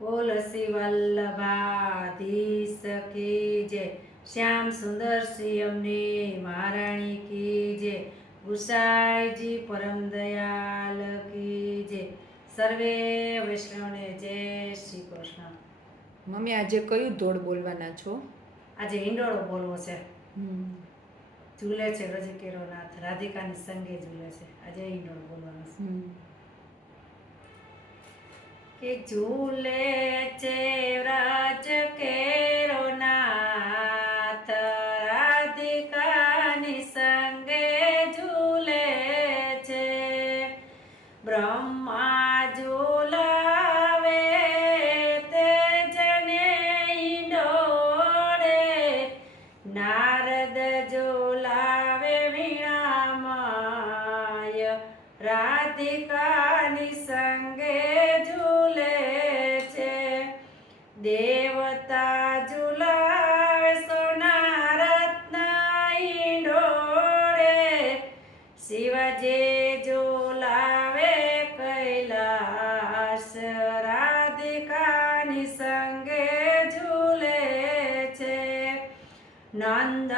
તુલસી વલ્લભાધીશ કી જય. શ્યામ સુંદર શ્રી અમને મહારાણી કી જય. ગુસાઈજી પરમ દયાલ કી જય. સર્વે વૈષ્ણવને જય શ્રી કૃષ્ણ. મમ્મી આજે કયું ધોળ બોલવાના છો? આજે હિંડોળો બોલવો છે. ઝૂલે છે રજકેરો નાથ રાધિકાની સંગે ઝૂલે છે. આજે હિંડોળો બોલવાનો છે. કે ઝૂલે છે વ્રજ કેરો નાથ. રાધિકાની સંગે ઝૂલે છે. બ્રહ્મા ઝૂલાવે તે જને ડોળે નારદ ઝૂલાવે વીણામાય. રાધિકાની દેવતા ઝુલાવે સોના રત્ન ઈંડોળે. શિવજે ઝૂલાવે કૈલાસ, રાધિકાની સંગે ઝૂલે છે. નંદ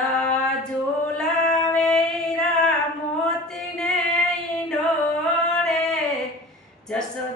ઝૂલાવે હીરા મોતીને ઈંડોળે. જશોદા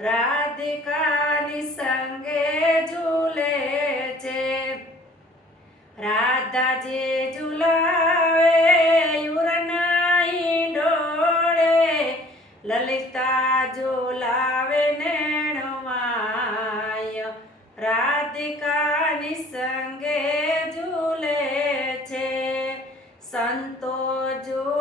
રાધિકાની સંગે ઝૂલે છે. રાધાજી ઝુલાવે યુરના ડોળે, લલિતા ઝુલાવે નેણવાય. રાધિકાની સંગે ઝૂલે છે. સંતો ઝૂલાવે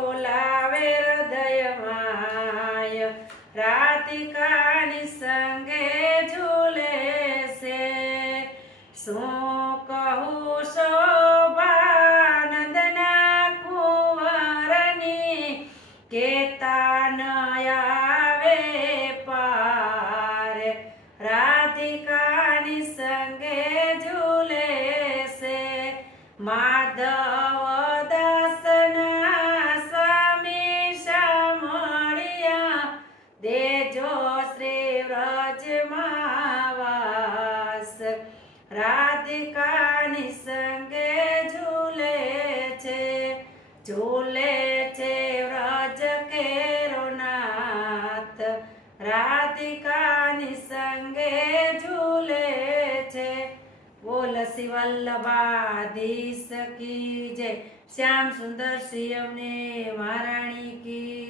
ઝૂલાવે હૃદયમાય. રાધિકાની સંગે ઝૂલે છે શું કહું શોભાનંદના કુંવરની? કેતા ન આવે પાર. રાધિકાની સંગે ઝૂલે છે માધવ રાધિકાની સંગે ઝૂલે છે ઝૂલે છે વ્રજ કેરો નાથ રાધિકાની સંગે ઝૂલે છે, બોલ શિવલ્લભાધીશ કી જય. શ્યામ સુંદર સિંહને મહારાણી કી